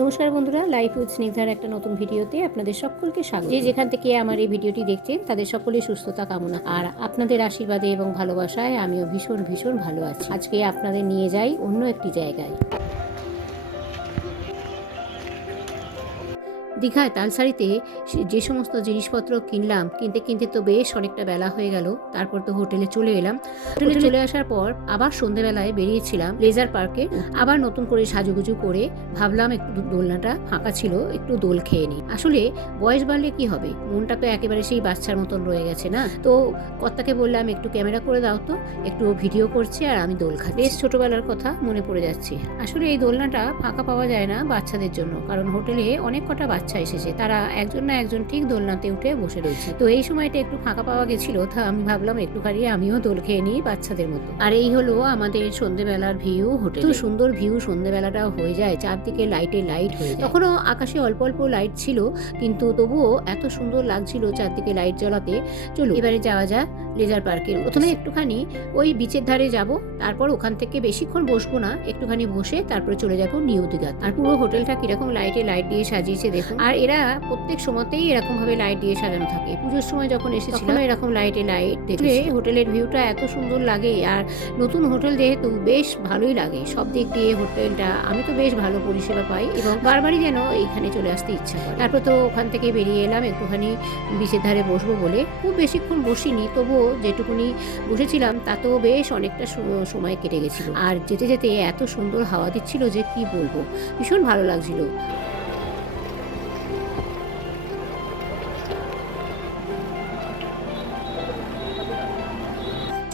নমস্কার বন্ধুরা, life with স্নিগ্ধার একটা নতুন ভিডিওতে আপনাদের সকলকে স্বাগত। যে যেখান থেকে আমার এই ভিডিওটি দেখছেন তাদের সকলের সুস্থতা কামনা, আর আপনাদের আশীর্বাদে এবং ভালোবাসায় আমিও ভীষণ ভীষণ ভালো আছি। আজকে আপনাদের নিয়ে যাই অন্য একটি জায়গায়। দীঘায় তালসারিতে যে সমস্ত জিনিসপত্র কিনলাম, কিনতে কিনতে তো বেশ অনেকটা বেলা হয়ে গেল। তারপর তো হোটেলে চলে এলাম। হোটেলে চলে আসার পর আবার সন্ধেবেলায় বেরিয়েছিলাম লেজার পার্কে। আবার নতুন করে সাজুগুজু করে ভাবলাম একটু দোলনাটা ফাঁকা ছিল, একটু দোল খেয়ে নিই। আসলে বয়স বাড়লে কি হবে, মনটা তো একেবারে সেই বাচ্চার মতন রয়ে গেছে না। তো কর্তাকে বললাম একটু ক্যামেরা করে দাও তো, একটু ভিডিও করছে আর আমি দোল খাচ্ছি। বেশ ছোটবেলার কথা মনে পড়ে যাচ্ছে। আসলে এই দোলনাটা ফাঁকা পাওয়া যায় না বাচ্চাদের জন্য, কারণ হোটেলে অনেক কটা বাচ্চা এসেছে, তারা একজন না একজন ঠিক দোলনাতে উঠে বসে রয়েছে। তো এই সময়টা একটু ফাঁকা পাওয়া গেছিল, তা আমি ভাবলাম একটুখানি আমিও দোল খেয়ে নিই বাচ্চাদের মতো। আর এই হলো আমাদের সন্ধ্যেবেলার ভিউ। হোটেল তো সুন্দর ভিউ, সন্ধ্যেবেলাটা হয়ে যায়, চারদিকে লাইটে লাইট হয়ে যায়। তখনও আকাশে অল্প অল্প লাইট ছিল, কিন্তু তবুও এত সুন্দর লাগছিল চারদিকে লাইট জ্বলাতে। চলো এবারে যাওয়া যাক লেজার পার্কে। প্রথমে একটুখানি ওই বিচের ধারে যাব, তারপর ওখান থেকে বেশিক্ষণ বসবো না, একটুখানি বসে তারপরে চলে যাবো নিউ দীঘা। আর পুরো হোটেলটা কিরকম লাইটে লাইট দিয়ে সাজিয়েছে দেখুন। আর এরা প্রত্যেক সময়তেই এরকম ভাবে লাইট দিয়ে সাজানো থাকে। পুজোর সময় যখন এসেছিলাম এরকম লাইটে লাইট দেখলে হোটেলের ভিউটা এত সুন্দর লাগে। আর নতুন হোটেল যেহেতু বেশ ভালোই লাগে সব দিক দিয়ে হোটেলটা। আমি তো বেশ ভালো পরিষেবা পাই এবং বারবারই যেন এইখানে চলে আসতে ইচ্ছা করে। তারপর তো ওখান থেকে বেরিয়ে এলাম একটুখানি বিচের ধারে বসবো বলে। খুব বেশিক্ষণ বসিনি, তবুও যেটুকুনি বসেছিলাম তাতেও বেশ অনেকটা সময় কেটে গেছিল। আর যেতে যেতে এত সুন্দর হাওয়া দিচ্ছিল যে কি বলবো, ভীষণ ভালো লাগছিল।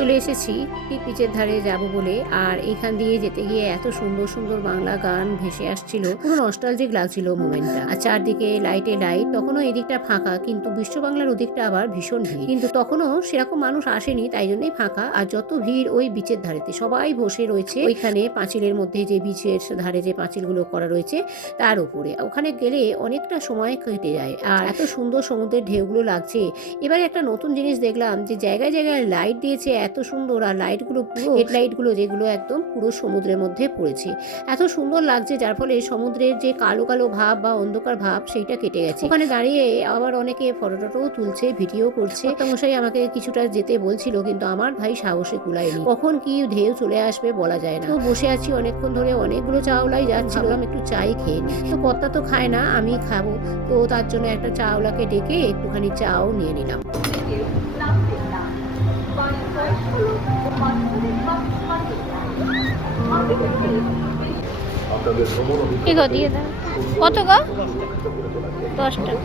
চলে এসেছি ঠিক বিচের ধারে যাব বলে। আর এইখান দিয়ে যেতে গিয়ে এত সুন্দর সুন্দর বাংলা গান ভেসে আসছিল, পুরো নস্টালজিক লাগছিল মোমেন্টটা। আর চারদিকে লাইটে লাইট। তখনও এদিকটা ফাঁকা, কিন্তু বিশ্ব বাংলার ওদিকটা আবার ভীষণ ভিড়। কিন্তু তখনও সেরকম মানুষ আসেনি, তাই জন্যই ফাঁকা। আর যত ভিড় ওই বিচের ধারেতে, সবাই বসে রয়েছে ওইখানে পাঁচিলের মধ্যে, যে বিচের ধারে যে পাঁচিলগুলো করা রয়েছে তার উপরে। ওখানে গেলে অনেকটা সময় কেটে যায়। আর এত সুন্দর সমুদ্রের ঢেউগুলো লাগছে। এবারে একটা নতুন জিনিস দেখলাম, যে জায়গায় জায়গায় লাইট দিয়েছে এত সুন্দর। আর লাইটগুলো পুরো হেডলাইটগুলো যেগুলো একদম পুরো সমুদ্রের মধ্যে পড়েছে, এত সুন্দর লাগছে, যার ফলে সমুদ্রের যে কালো কালো ভাব বা অন্ধকার ভাব সেইটা কেটে গেছে। ওখানে দাঁড়িয়ে আবার অনেকে ফটো টটোও তুলছে, ভিডিও করছে। মশাই আমাকে কিছুটা যেতে বলছিল, কিন্তু আমার ভাই সাহসে কুলায়নি, কখন কি ঢেউ চলে আসবে বলা যায় না। তো বসে আছি অনেকক্ষণ ধরে, অনেকগুলো চাওলাই যাচ্ছিলাম, একটু চাই খেয়ে নি। তো কর্তা তো খায় না, আমি খাবো, তো তার জন্য একটা চাওলাকে ডেকে একটুখানি চাও নিয়ে নিলাম। দিয়ে দাও। কত গো? 10 টাকা।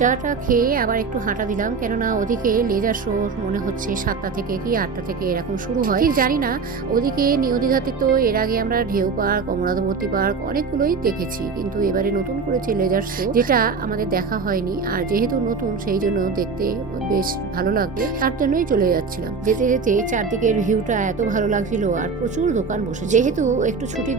চাটা খেয়ে আবার একটু হাঁটা দিলাম, কেননা ওদিকে লেজার শো মনে হচ্ছে 7টা থেকে কি 8টা থেকে এরকম শুরু হয়, ঠিক জানি না। ওদিকে নিউ দীঘাতে তো এর আগে আমরা ঢেউ পার্ক, অমরাবতী পার্ক অনেকগুলোই দেখেছি, কিন্তু এবারে নতুন করেছে লেজার শো, যেটা আমাদের দেখা হয়নি। আর যেহেতু নতুন সেই জন্য দেখতে বেশ ভালো লাগবে, তার জন্যই চলে যাচ্ছিলাম। যেতে যেতে চারদিকের ভিউটা এত ভালো লাগছিল। আর প্রচুর দোকান বসে, যেহেতু একটু ছুটির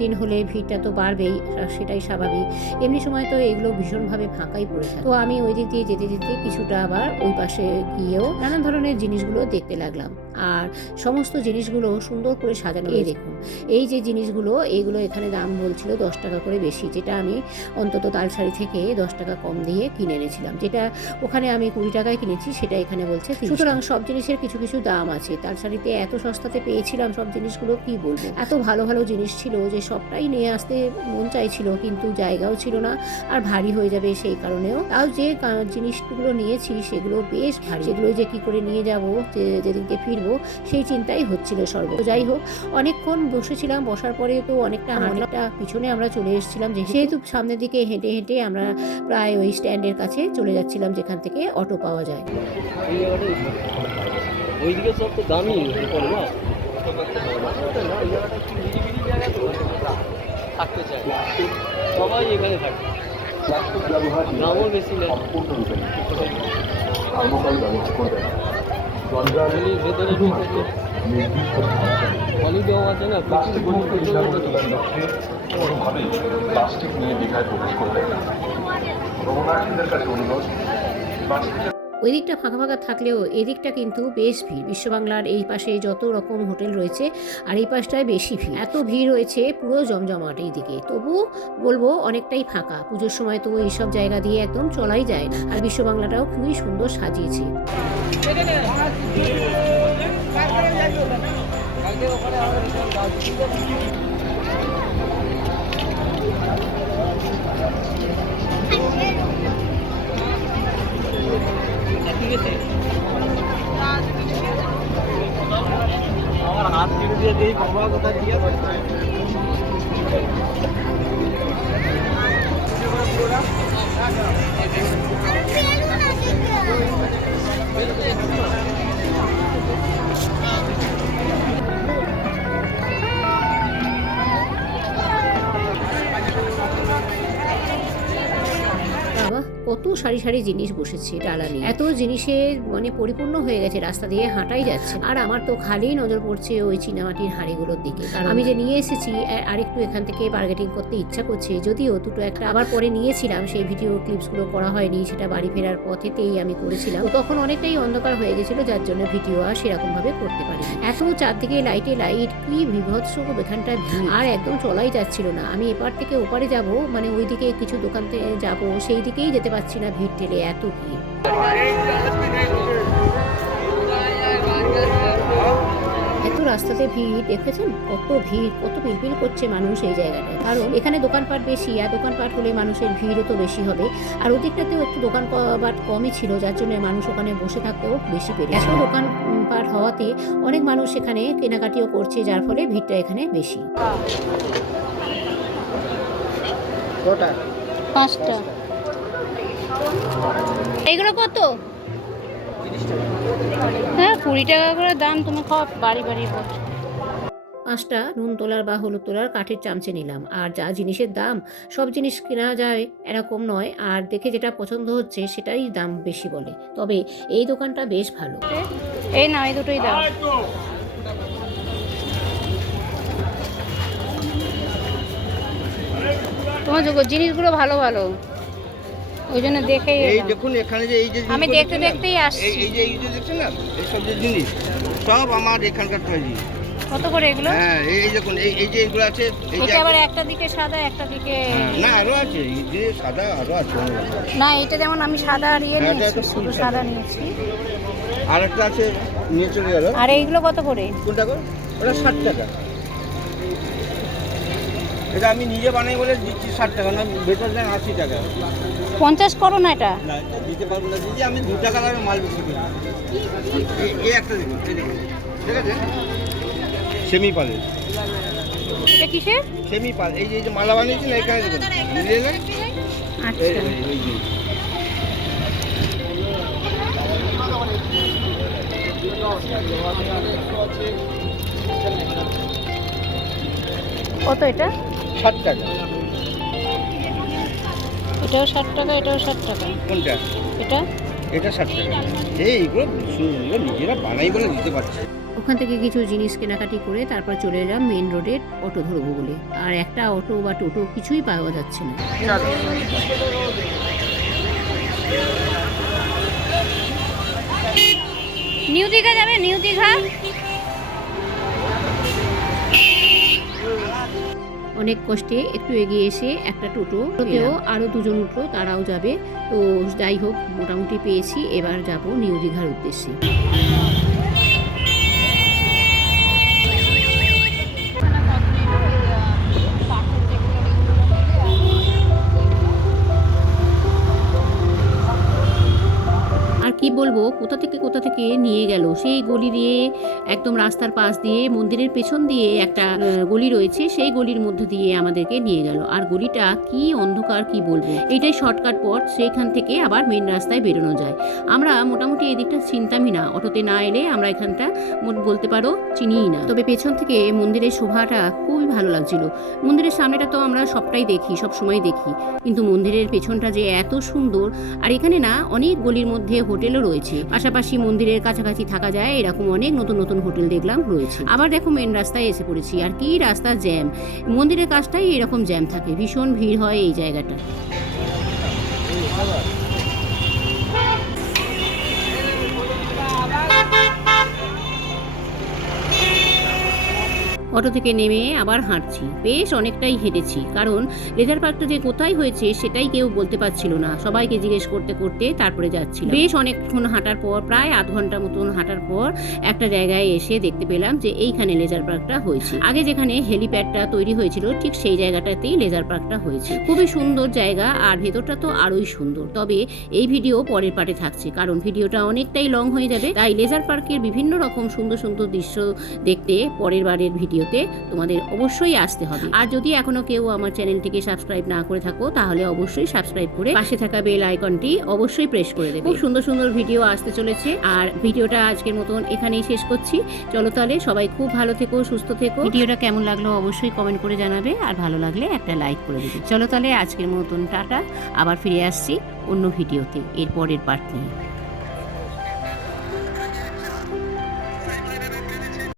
দিন হলে ভিড়টা তো বাড়বেই, সেটাই স্বাভাবিক। এমনি সময় তো এগুলো ভীষণভাবে ফাঁকাই পড়ে থাকে। তো আমি ওই দিক দিয়ে যেতে যেতে কিছুটা আবার ওই পাশে গিয়েও নানান ধরনের জিনিসগুলো দেখতে লাগলাম। আর সমস্ত জিনিসগুলো সুন্দর করে সাজানো। এই দেখুন, এই যে জিনিসগুলো, এইগুলো এখানে দাম বলছিল 10 টাকা করে বেশি, যেটা আমি অন্তত তালসারি থেকে 10 টাকা কম দিয়ে কিনে এনেছিলাম। যেটা ওখানে আমি 20 টাকায় কিনেছি, সেটা এখানে বলছে 30 টাকা। সুতরাং সব জিনিসের কিছু কিছু দাম আছে। তালসারিতে এত সস্তাতে পেয়েছিলাম সব জিনিসগুলো, কি বলবো, এত ভালো ভালো জিনিস ছিল যে সবটাই নিয়ে আসতে মন চাইছিল, কিন্তু জায়গাও ছিল না, আর ভারী হয়ে যাবে সেই কারণেও। তাও যে জিনিসগুলো নিয়েছি সেগুলো বেশ ভারী, সেগুলো যে কি করে নিয়ে যাব, যেদিনকে ফিরবো সেই চিন্তাই হচ্ছিল সর্ব। যাই হোক, অনেকক্ষণ বসেছিলাম, বসার পরে তো অনেকটা পিছনে আমরা চলে এসেছিলাম, যেহেতু সামনের দিকে হেঁটে হেঁটে আমরা প্রায় ওই স্ট্যান্ডের কাছে চলে যাচ্ছিলাম, যেখান থেকে অটো পাওয়া যায়। ওইদিকে সব তো দামি থাকতে চায়, সবাই এখানে থাকে, দামও বেশি নেয়। ভেতরে হলিডেও আছে না, ওই দিকটা ফাঁকা ফাঁকা থাকলেও এই দিকটা কিন্তু বেশ ভিড়। বিশ্ববাংলার এই পাশে যত রকম হোটেল রয়েছে আর এই পাশটায় বেশি ভিড়, এত ভিড় হয়েছে পুরো জমজমাট এই দিকে। তবু বলবো অনেকটাই ফাঁকা। পুজোর সময় তো এইসব জায়গা দিয়ে একদম চলাই যায় না। আর বিশ্ববাংলাটাও খুবই সুন্দর সাজিয়েছে। আমার হাত কেটে দিয়ে দিই বাবা কোথায় দিয়ে কত সারি সারি জিনিস বসেছে ডালা নিয়ে, এত জিনিসের মানে পরিপূর্ণ হয়ে গেছে, রাস্তা দিয়ে হাঁটাই যাচ্ছে। আর আমার তো খালি নজর পড়ছে ওই চীনামাটির হাঁড়িগুলোর দিকে। আমি যে নিয়ে এসেছি আরেকটু এখান থেকে বার্গেটিং করতে ইচ্ছা করছে, যদিও দুটো একটা আবার পরে নিয়েছিলাম, সেই ভিডিও ক্লিপসগুলো করা হয়নি, সেটা বাড়ি ফেরার পথেতেই আমি করেছিলাম। তখন অনেকটাই অন্ধকার হয়ে গেছিল, যার জন্য ভিডিও আর সেরকম ভাবে করতে পারি। এত চারদিকে লাইটে লাইট, কি বিভৎস এখানটা ভিড়, আর একদম চলাই যাচ্ছিল না। আমি এপার থেকে ওপারে যাব, মানে ওইদিকে কিছু দোকান থেকে যাবো, সেই দিকেই যেতে পারছি না, ভিড় ঠেলে এত ভিড়। এত রাস্তাতে ভিড় দেখেছেন, কত ভিড়, কত পিলপিল করছে মানুষ এই জায়গাটায়। কারণ এখানে দোকানপাট বেশি, আর দোকানপাট হলে মানুষের ভিড়ও তো বেশি হবে। আর ওদিকটাতেও একটু দোকানপাট কমই ছিল, যার জন্য মানুষ ওখানে বসে থাকতেও বেশি পেরে। এত দোকানপাট হওয়াতে অনেক মানুষ এখানে কেনাকাটিও করছে, যার ফলে ভিড়টা এখানে বেশি। 5টা। এগুলো কত? হ্যাঁ 20 টাকা করে দাম। তুমি সব বাড়ি বাড়ি বলছো। 5টা নুন তোলার বা হলুদ তোলার কাঠের চামচে নিলাম। আর যা জিনিসের দাম, সব জিনিস কেনা যায় এরকম নয়, আর দেখে যেটা পছন্দ হচ্ছে সেটাই দাম বেশি বলে। তবে এই দোকানটা বেশ ভালো। এই না, এই দুটোই দাম। তোমার জিনিসগুলো ভালো ভালো, ওই জন্য দেখেই এই দেখুন এখানে যে এই যে আমি দেখতে দেখতেই আসছি। এই যে দেখছেন না, এই সব যে জিনিস সব আমার এখানকার তৈরি। কত করে এগুলো? হ্যাঁ এই দেখুন এই যে এগুলো আছে, এই যে আবার একটা দিকে সাদা, একটা দিকে না আরো আছে, এই যে সাদা আরো আছে। না এটা যেমন আমি সাদা আর ইয়ে নিয়েছি, শুধু সাদা নিয়েছি। আর একটা আছে নিয়ে চলে গেল। আর এইগুলো কত করে? কোনটা গো? ওটা 60 টাকা। এটা আমি নিজে বানাই বলে দিচ্ছি 60 টাকা, না বেটার দেন 80 টাকা। 50 করো না এটা। না এটা দিতে পারবো না দিদি, আমি 2 টাকা দামে মাল বিক্রি করি। এই একটা দেখুন, এই দেখুন, ঠিক আছে, সেমি পালের। এটা কিসের? সেমি পাল। এই যে মালা বানিয়েছি না, এখানে দেখুন মিলিয়ে না। আচ্ছা কত এটা? 60 টাকা। এটাও 60 টাকা, এটাও 60 টাকা। কোনটা? এটা 60 টাকা। এইগুলো নিজেরা বানাই বলে দিতে পারছি। ওখান থেকে কিছু জিনিস কেনাকাটি করে তারপর চলে এলাম মেন রোডে অটো ধরবো বলে। আর একটা অটো বা টোটো কিছুই পাওয়া যাচ্ছে না। নিউ দীঘা যাবে? নিউ দীঘা অনেক কষ্টে একটু এগিয়ে এসে একটা টোটোতেও আরো দুজন উঠলো, তারাও যাবে। তো যাই হোক মোটামুটি পেয়েছি, এবার যাব নিউ দীঘার উদ্দেশ্যে। আর কি বলবো, কোথা থেকে নিয়ে গেল, সেই গলি দিয়ে একদম রাস্তার পাশ দিয়ে মন্দিরের পেছন দিয়ে একটা গলি রয়েছে, সেই গলির মধ্যে দিয়ে আমাদেরকে নিয়ে গেল। আর গলিটা কি অন্ধকার কি বলবো। এইটাই শর্টকাট পথ, সেইখান থেকে আবার মেন রাস্তায় বেরোনো যায়। আমরা মোটামুটি এই দিকটা চিনতামই না, অটোতে না এলে আমরা এখানটা বলতে পারো চিনিই না। তবে পেছন থেকে মন্দিরের শোভাটা খুবই ভালো লাগছিল। মন্দিরের সামনেটা তো আমরা সবটাই দেখি, সব সময় দেখি, কিন্তু মন্দিরের পেছনটা যে এত সুন্দর। আর এখানে না অনেক গলির মধ্যে হোটেলও রয়েছে, পাশাপাশি মন্দিরের কাছাকাছি থাকা যায় এরকম অনেক নতুন নতুন হোটেল দেখলাম রয়েছে। আবার দেখো মেন রাস্তায় এসে পড়েছি, আর কি রাস্তা জ্যাম। মন্দিরের কাছটাই এরকম জ্যাম থাকে, ভীষণ ভিড় হয় এই জায়গাটা। অটো থেকে নেমে আবার হাঁটছি, বেশ অনেকটাই হেঁটেছি, কারণ লেজার পার্কটা যে কোথায় হয়েছে সেটাই কেউ বলতে পারছিল না, সবাইকে জিজ্ঞেস করতে করতে তারপরে যাচ্ছিল। বেশ অনেকক্ষণ হাঁটার পর, প্রায় আধ ঘন্টা মতন হাঁটার পর একটা জায়গায় এসে দেখতে পেলাম যে এইখানে লেজার পার্কটা হয়েছে। আগে যেখানে হেলিপ্যাডটা তৈরি হয়েছিল ঠিক সেই জায়গাটাতেই লেজার পার্কটা হয়েছে। খুবই সুন্দর জায়গা, আর ভেতরটা তো আরোই সুন্দর। তবে এই ভিডিও পরের পার্টে থাকছে, কারণ ভিডিওটা অনেকটাই লং হয়ে যাবে, তাই লেজার পার্কের বিভিন্ন রকম সুন্দর সুন্দর দৃশ্য দেখতে পরের বারের ভিডিওতে তোমাদের অবশ্যই আসতে হবে। আর যদি এখনো কেউ আমার চ্যানেলটিকে সাবস্ক্রাইব না করে থাকো তাহলে অবশ্যই সাবস্ক্রাইব করে পাশে থাকা বেল আইকনটি অবশ্যই প্রেস করে দেবে। খুব সুন্দর সুন্দর ভিডিও আসতে চলেছে। আর ভিডিওটা আজকের মতন এখানেই শেষ করছি। চলো তাহলে সবাই খুব ভালো থেকো, সুস্থ থেকো। ভিডিওটা কেমন লাগলো অবশ্যই কমেন্ট করে জানাবে, আর ভালো লাগলে একটা লাইক করে দেবে। চলো তাহলে আজকের মতন টাটা, আবার ফিরে আসছি অন্য ভিডিওতে এর পরের পার্ট নিয়ে।